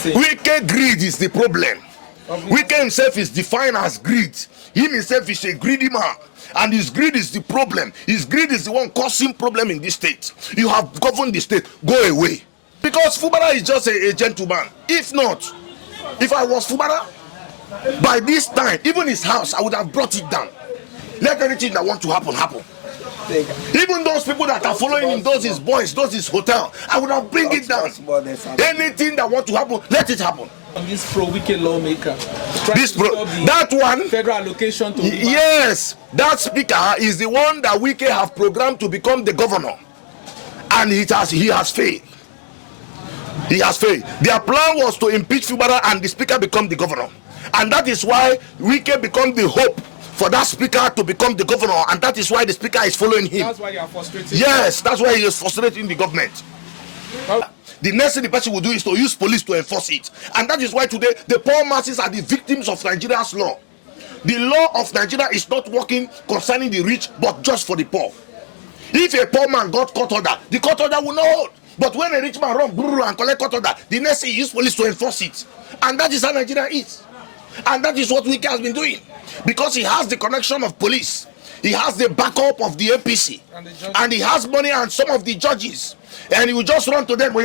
saying? Wike greed is the problem. Wike himself is defined as greed. He himself is a greedy man. And his greed is the problem. His greed is the one causing problem in this state. You have governed the state. Go away. Because Fubara is just a gentleman. If not, if I was Fubara, by this time, even his house, I would have brought it down. Let anything that want to happen, happen. Even those people that are following him, those his boys, those his hotel, I would have bring it down. Anything that want to happen, let it happen. This pro-Wike lawmaker, that one, federal allocation to yes, that speaker is the one that Wike have programmed to become the governor, and he has failed. He has failed. Their plan was to impeach Fubara and the speaker become the governor, and that is why Wike become the hope for that speaker to become the governor, and that is why the speaker is following him. That's why you are frustrated. Yes, that's why he is frustrating the government. The next thing the person will do is to use police to enforce it, and that is why today the poor masses are the victims of Nigeria's law. The law of Nigeria is not working concerning the rich, but just for the poor. If a poor man got court order, the court order will not hold. But when a rich man run and collect court order, the next thing he use police to enforce it, and that is how Nigeria is, and that is what Wike has been doing, because he has the connection of police, he has the backup of the APC, and he has money and some of the judges. And he will just run to them.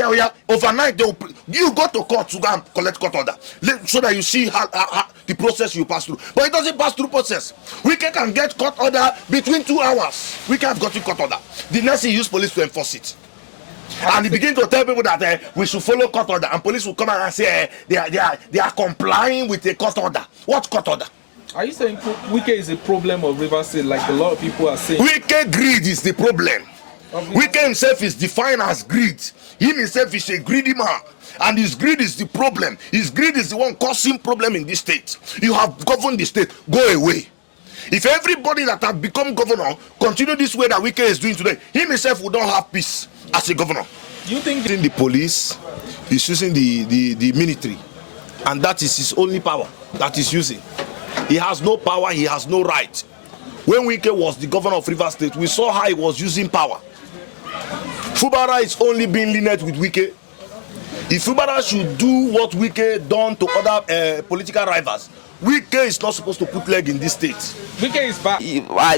Overnight, you go to court to go and collect court order, so that you see how the process you pass through. But it doesn't pass through process. Wike can get court order between 2 hours. Wike have gotten court order. The next thing, use police to enforce it. And he begin to tell people that we should follow court order, and police will come out and say they are complying with the court order. What court order? Are you saying Wike is a problem of Rivers State, like a lot of people are saying? Wike greed is the problem. Wike himself is defined as greed. He himself is a greedy man, and his greed is the problem. His greed is the one causing problem in this state. You have governed the state. Go away. If everybody that have become governor continue this way that Wike is doing today, he himself will not have peace as a governor. Do you think the police is using the military, and that is his only power that he's using? He has no power, he has no right. When Wike was the governor of Rivers State, we saw how he was using power. Fubara is only being lenient with Wike. If Fubara should do what Wike done to other political rivals, Wike is not supposed to put leg in this state. Wike is bad.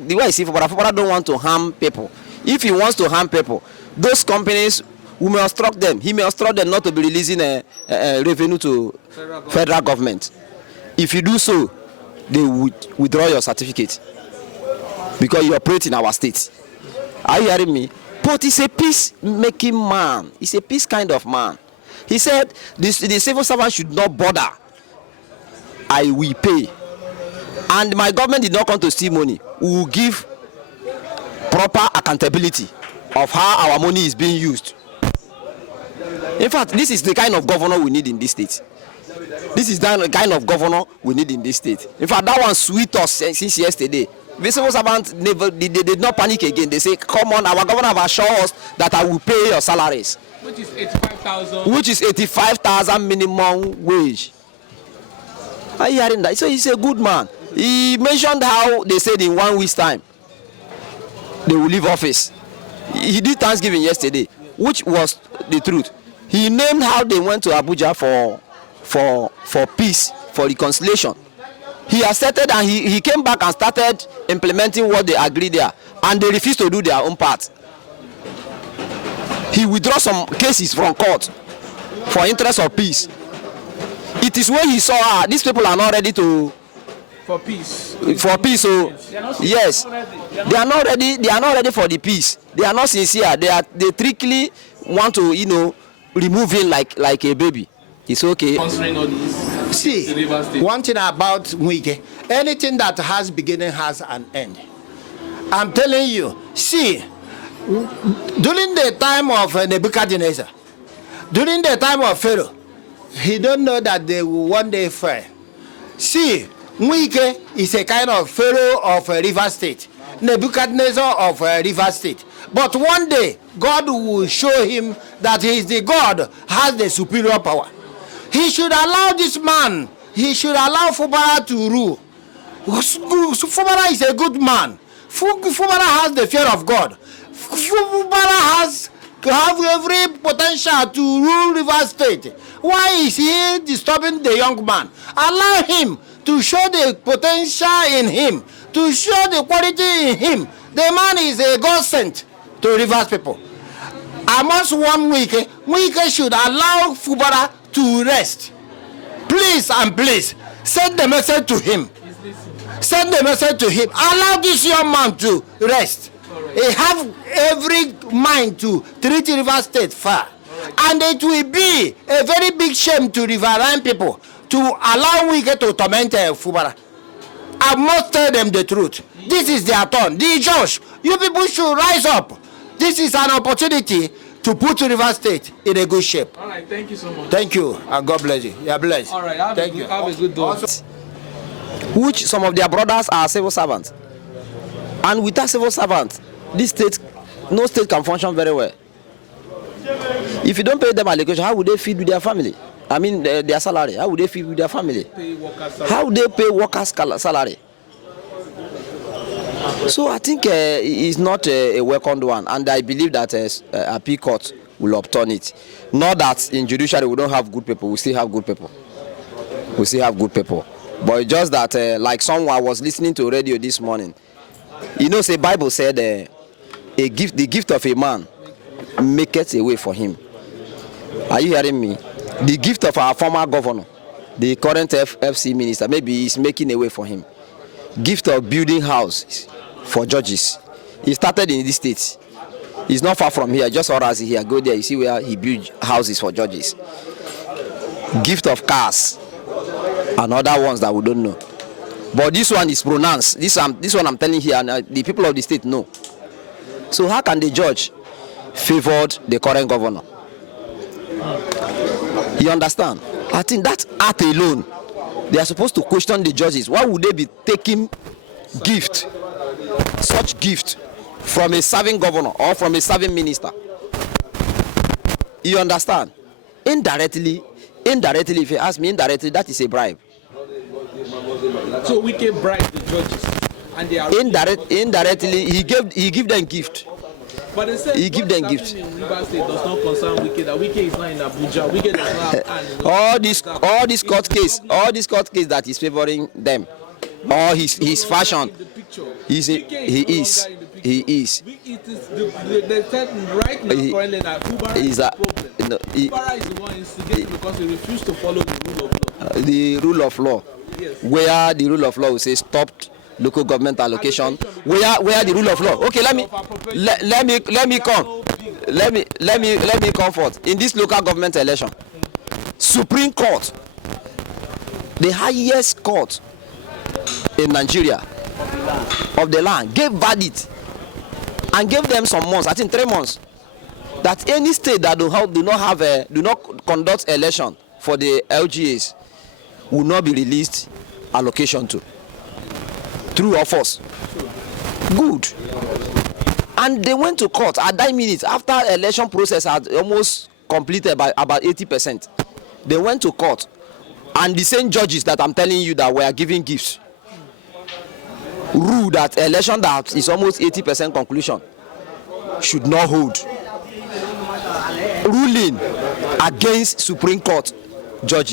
The way I see Fubara don't want to harm people. If he wants to harm people, those companies, we may instruct them. He may instruct them not to be releasing revenue to federal government. If you do so, they would withdraw your certificate because you operate in our state. Are you hearing me? But he's a peace-making man. He's a peace kind of man. He said the civil servant should not bother. I will pay. And my government did not come to steal money. We will give proper accountability of how our money is being used. In fact, this is the kind of governor we need in this state. This is the kind of governor we need in this state. In fact, that one sweet us since yesterday. The civil servants they did not panic again. They say, come on, our governor have assured us that I will pay your salaries. Which is 85,000. Which is 85,000 minimum wage. Are you hearing that? So he's a good man. He mentioned how they said in 1 week's time they will leave office. He did Thanksgiving yesterday, which was the truth. He named how they went to Abuja for peace, for reconciliation. He accepted and he came back and started implementing what they agreed there, and they refused to do their own part. He withdrew some cases from court for interest of peace. It is when he saw these people are not ready to for peace. For peace, so yes, they are not ready. They are not ready for the peace. They are not sincere. They trickily want to remove him like a baby. It's okay. See, one thing about Wike, anything that has beginning has an end. I'm telling you, see, during the time of Nebuchadnezzar, during the time of Pharaoh, he don't know that they will one day fall. See, Wike is a kind of Pharaoh of River State, Nebuchadnezzar of River State. But one day, God will show him that he is the God, has the superior power. He should allow this man, he should allow Fubara to rule. Fubara is a good man. Fubara has the fear of God. Fubara has have every potential to rule Rivers State. Why is he disturbing the young man? Allow him to show the potential in him, to show the quality in him. The man is a God sent to Rivers people. I must warn Wike. Wike should allow Fubara to rest. Please and please, send the message to him. Send the message to him. Allow this young man to rest. He have every mind to treat Rivers State fair. And it will be a very big shame to Riverine people to allow Wike to torment Fubara. I must tell them the truth. This is their turn. The judge, you people should rise up. This is an opportunity to put Rivers State in a good shape. All right, thank you so much. Thank you, and God bless you. You are blessed. All right, thank you. Have a good day. Which some of their brothers are civil servants. And without civil servants, this state, no state can function very well. If you don't pay them allocation, how would they feed with their family? I mean, their salary. How would they feed with their family? How would they pay workers' salary? So I think it's not a welcomed one, and I believe that appeal court will upturn it. Not that in judiciary we don't have good people, we still have good people. We still have good people. But it's just that, like someone was listening to radio this morning, you know, say Bible said, the gift of a man maketh a way for him. Are you hearing me? The gift of our former governor, the current FC minister, maybe he's making a way for him. Gift of building houses for judges. He started in this state. He's not far from here, just as here. Go there, you see where he built houses for judges. Gift of cars and other ones that we don't know. But this one is pronounced. This one I'm telling here, and the people of the state know. So how can the judge favored the current governor? You understand? I think that act alone, they are supposed to question the judges. Why would they be taking such gift from a serving governor or from a serving minister? You understand? Indirectly, if you ask me, indirectly, that is a bribe. So we can bribe the judges, and they are indirectly, he give them gift. But they said he give them gift. In Rivers State does not concern Wike. That Wike is not in Abuja. Wike does not have all this court case that is favoring them, or his fashion. He is. They said right now currently that Fubara is the problem. Fubara is the one instigating because he refused to follow the rule of law. The rule of law, yes. Where the rule of law will say stopped local government allocation. Where the rule of law. Okay, let me comfort in this local government election. Supreme Court, the highest court in Nigeria of the land, gave verdict and gave them some months, I think 3 months, that any state that do not conduct election for the LGAs will not be released allocation to. True or false? Good. And they went to court at that minute after election process had almost completed by about 80%. They went to court, and the same judges that I'm telling you that were giving gifts ruled that election that is almost 80% conclusion should not hold, ruling against Supreme Court rule.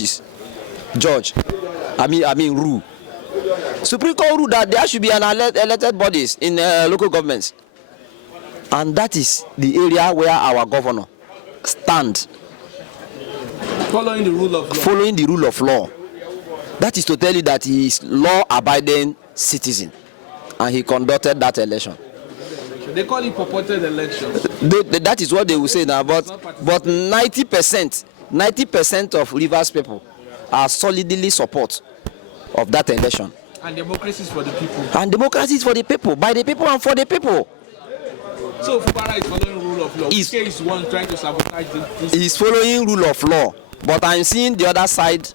Supreme Court ruled that there should be an elected bodies in local governments, and that is the area where our governor stands. Following the rule of law. Following the rule of law. That is to tell you that he is law-abiding citizen, and he conducted that election. They call it purported elections. That is what they will say now. But 90% of Rivers people are solidly support of that election. And democracy is for the people. And democracy is for the people, by the people and for the people. So Fubara is following rule of law. Wike is one trying to sabotage this. He's following rule of law, but I'm seeing the other side,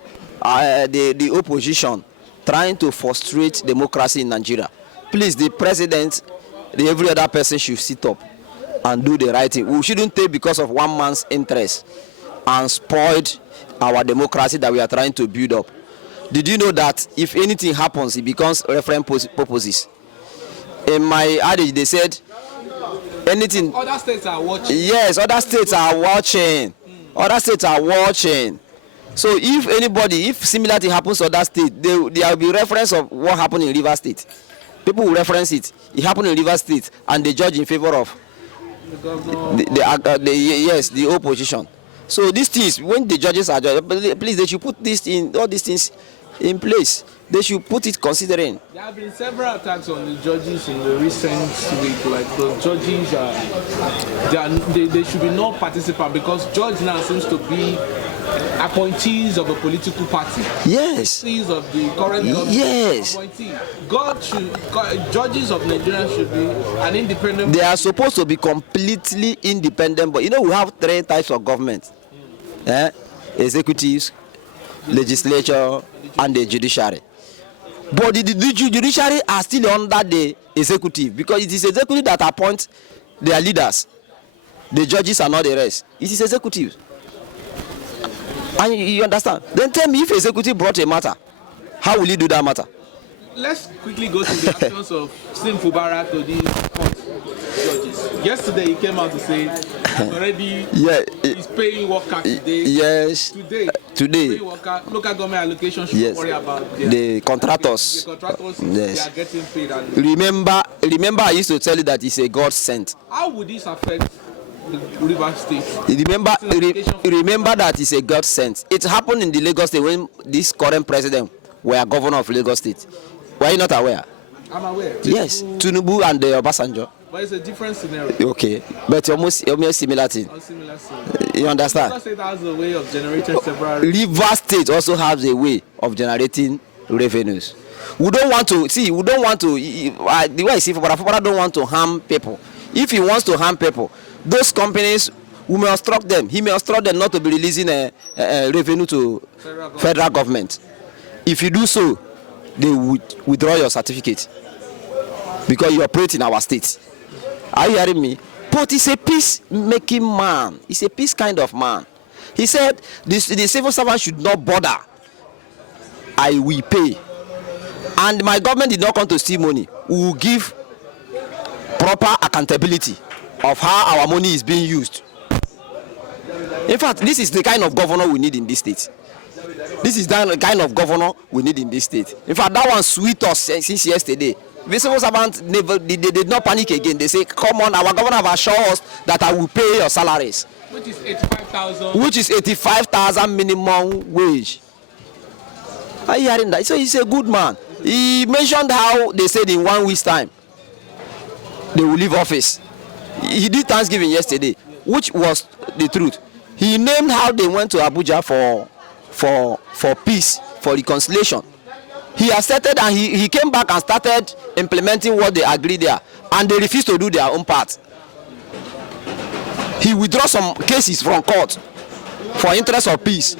the opposition, trying to frustrate democracy in Nigeria. Please, the president, every other person should sit up and do the right thing. We shouldn't take because of one man's interest and spoil our democracy that we are trying to build up. Did you know that if anything happens, it becomes reference purposes? In my adage, they said, anything. Other states are watching. Yes, other states are watching. Other states are watching. So if similar thing happens to other states, there will be reference of what happened in Rivers State. People will reference it. It happened in Rivers State, and they judge in favor of The governor. the opposition. So these things, when the judges are judged, please, they should put all these things in place. They should put it considering. There have been several attacks on the judges in the recent week. Like the judges they should be no participant because judge now seems to be appointees of a political party. Yes. Appointees of the current government. Yes. Appointee. Judges of Nigeria should be an independent. They are supposed to be completely independent, but we have 3 types of government: executives, legislature, and the judiciary. But the judiciary are still under the executive because it is executive that appoints their leaders. The judges are not the rest. It is executive. And you understand? Then tell me, if executive brought a matter, how will you do that matter? Let's quickly go to the actions of Fubara to the court judges. Yesterday he came out to say already he's paying workers today. Yes. Today. Local government allocation should worry about the contractors. The contractors, yes. They are getting paid. And remember, I used to tell you that it's a God sent. How would this affect the Rivers State? Remember that it's a God sent. It happened in the Lagos State when this current president were governor of Lagos State. Were you not aware? I'm aware. Yes, Tinubu and Obasanjo. But it's a different scenario. Okay, but almost similar thing. Similar. You understand? Rivers State has a way of generating several. Rivers State also has a way of generating revenues. We don't want to see. We don't want to. The way I see Fubara don't want to harm people. If he wants to harm people, those companies, we may instruct them. He may instruct them not to be releasing a revenue to federal government. If you do so, they would withdraw your certificate because you operate in our state. Are you hearing me? But he's a peace-making man. He's a peace kind of man. He said the civil servant should not bother. I will pay. And my government did not come to steal money. We will give proper accountability of how our money is being used. In fact, this is the kind of governor we need in this state. This is the kind of governor we need in this state. In fact, that one sweet us since yesterday. The civil servants they did not panic again. They say, come on, our governor have assured us that I will pay your salaries. Which is 85,000. Which is 85,000 minimum wage. Are you hearing that? So he's a good man. He mentioned how they said in 1 week's time they will leave office. He did Thanksgiving yesterday, which was the truth. He named how they went to Abuja for peace, for reconciliation. He accepted and he came back and started implementing what they agreed there, and they refused to do their own part. He withdrew some cases from court for interest of peace.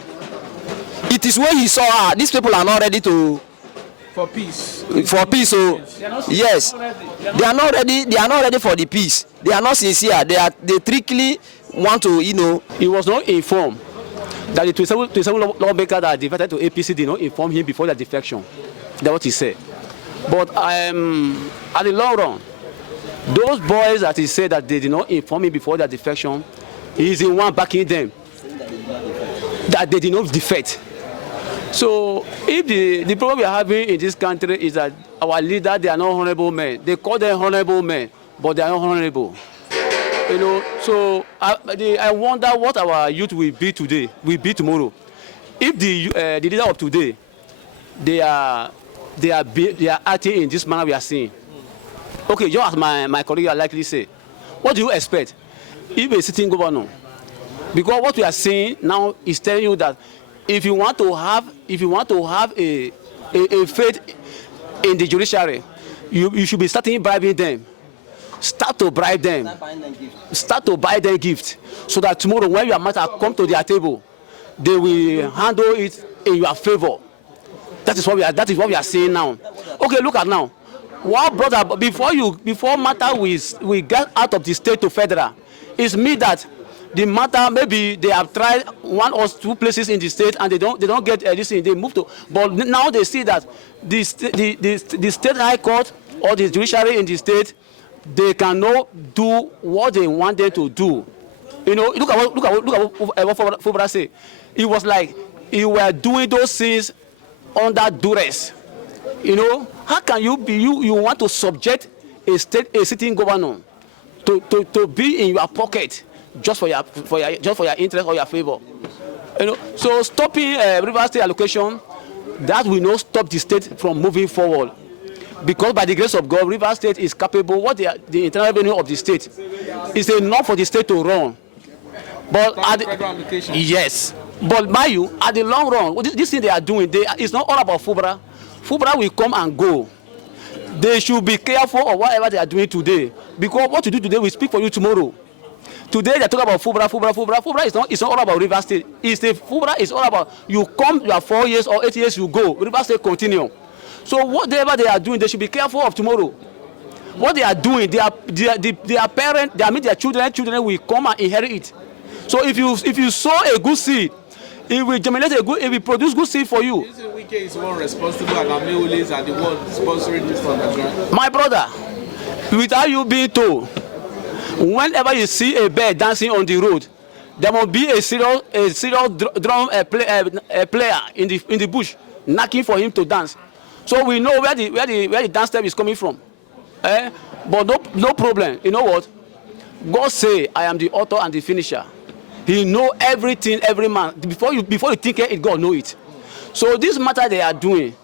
It is when he saw these people are not ready to for peace. For peace, so yes, they are not ready. They are not ready for the peace. They are not sincere. They trickily want to, He was not informed that the 27 lawmakers that defected to APC did not inform him before the defection. That's what he said. But at the long run, those boys that he said that they did not inform him before their defection, he is the one backing them that they did not defect. So if the problem we are having in this country is that our leaders, they are not honorable men. They call them honorable men, but they are not honorable. So I wonder what our youth will be today, will be tomorrow. If the leader of today, they are acting in this manner we are seeing. Okay, just as my colleague likely say, what do you expect if a sitting governor? Because what we are seeing now is telling you that if you want to have a faith in the judiciary, you should be starting bribing them. Start to bribe them. Start to buy them gifts, so that tomorrow when your matter come to their table, they will handle it in your favor. That is what we are seeing now. Okay, look at now. What brought up before matter we get out of the state to federal, is me that the matter maybe they have tried 1 or 2 places in the state and they don't get this thing, they move to, but now they see that the state high court or the judiciary in the state, they cannot do what they want them to do. You know, look at what Fubara said. It was like you were doing those things under duress. You know, how can you be you want to subject a sitting governor to be in your pocket just for your interest or your favor? You know, so stopping River State allocation, that will not stop the state from moving forward, because by the grace of God, River State is capable. What the internal revenue of the state is enough for the state to run. But yes, but by you, at the long run, this thing they are doing, it's not all about Fubara. Fubara will come and go. They should be careful of whatever they are doing today, because what you do today will speak for you tomorrow. Today they talk about Fubara. Fubara is not all about River State. Fubara is all about you come, you are 4 years or 8 years, you go. River State continue. So whatever they are doing, they should be careful of tomorrow. What they are doing, their parents, their children will come and inherit it. So if you sow a good seed, it will germinate it will produce good seed for you. Wike is one responsible, and Ameoles are the one sponsoring this underground. My brother, without you being told, whenever you see a bird dancing on the road, there must be a serious drum player in the bush knocking for him to dance. So we know where the dance step is coming from. But no problem. You know what? God say, I am the author and the finisher. He know everything, every man. Before you think it, God know it. So this matter they are doing,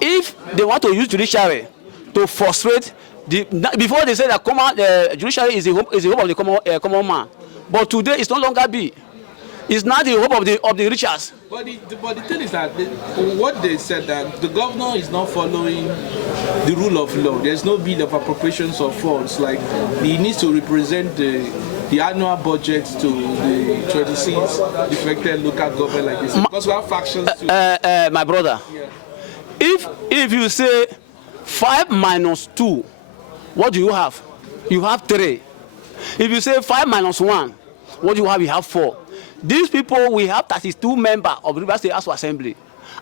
if they want to use judiciary to frustrate before they say that judiciary is the hope of the common man, but today it's no longer be. It's not the hope of the richest. But the thing is that what they said, that the governor is not following the rule of law. There's no bill of appropriations of funds. Like, he needs to represent the annual budget to the 26 affected local government like this. Because we have factions too. My brother, yeah. If you say 5 minus 2, what do you have? You have 3. If you say 5 minus 1, what do you have? You have 4. These people, we have 32 members of River State House of Assembly,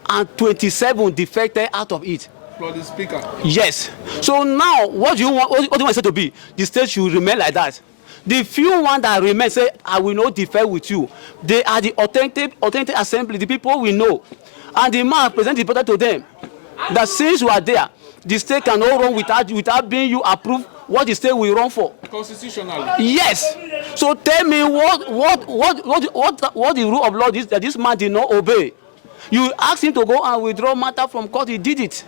and 27 defected out of it. For the speaker. Yes. So now, what do you want it to be? The state should remain like that. The few ones that remain say, I will not defect with you. They are the authentic assembly, the people we know. And the man present the product to them. That since you are there, the state cannot run without being you approved what the state will run for. Constitutionally. Yes. So tell me what the rule of law is that this man did not obey. You asked him to go and withdraw matter from court, he did it.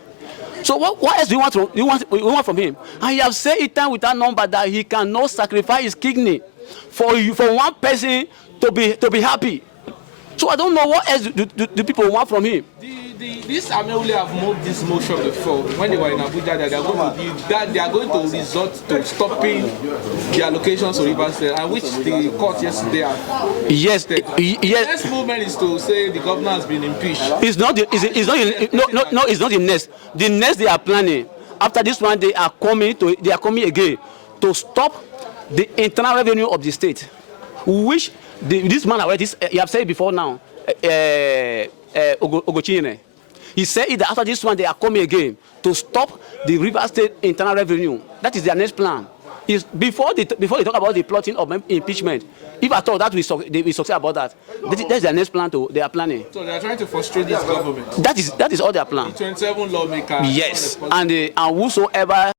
So what else do you want from him? And he have said it time without number that he cannot sacrifice his kidney for one person to be happy. So I don't know what else do people want from him. This Ameole have moved this motion before when they were in Abuja that they are going to resort to stopping the allocations to River State, and which the court yesterday have. Yes. The next movement is to say the governor has been impeached. It's not the next. The next they are planning. After this one, they are coming again to stop the internal revenue of the state, which this man already you have said before now. Ogochine. He said that after this one they are coming again to stop the River State internal revenue. That is their next plan. Is before they talk about the plotting of impeachment. If at all that we succeed about that, that's their next plan. They are planning. So they are trying to frustrate this government. That is all their plan. The 27 lawmakers. Yes, and whosoever